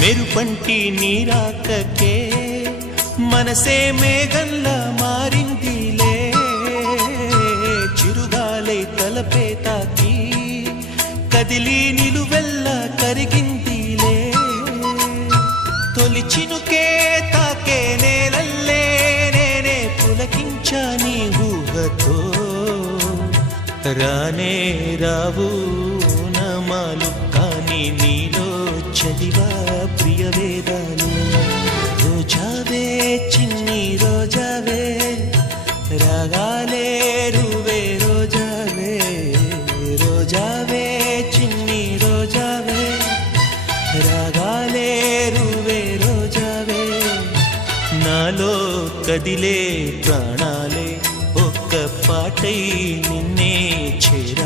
మెరుపంటి నీరాకకే మనసే మేఘంలా మారిందిలే, చిరుగాలే తలపే తాకి కదిలి నిలువెల్లా కరిగిందిలే, తొలి చినుకే తాకే నేలల్లే నేనే పులకించా నీ ఊహతో, రానే రావు నమాలు కానీ నీలో చదివా ప్రియ వేదాలు. రోజావే చిన్ని రోజావే రాగాలే రువే రోజావే, రోజావే చిన్ని రోజావే రాగాలే రువే రోజావే, నాలో కదిలే ప్రాణాలే ఒక్క పాటై నిన్నే చేరా.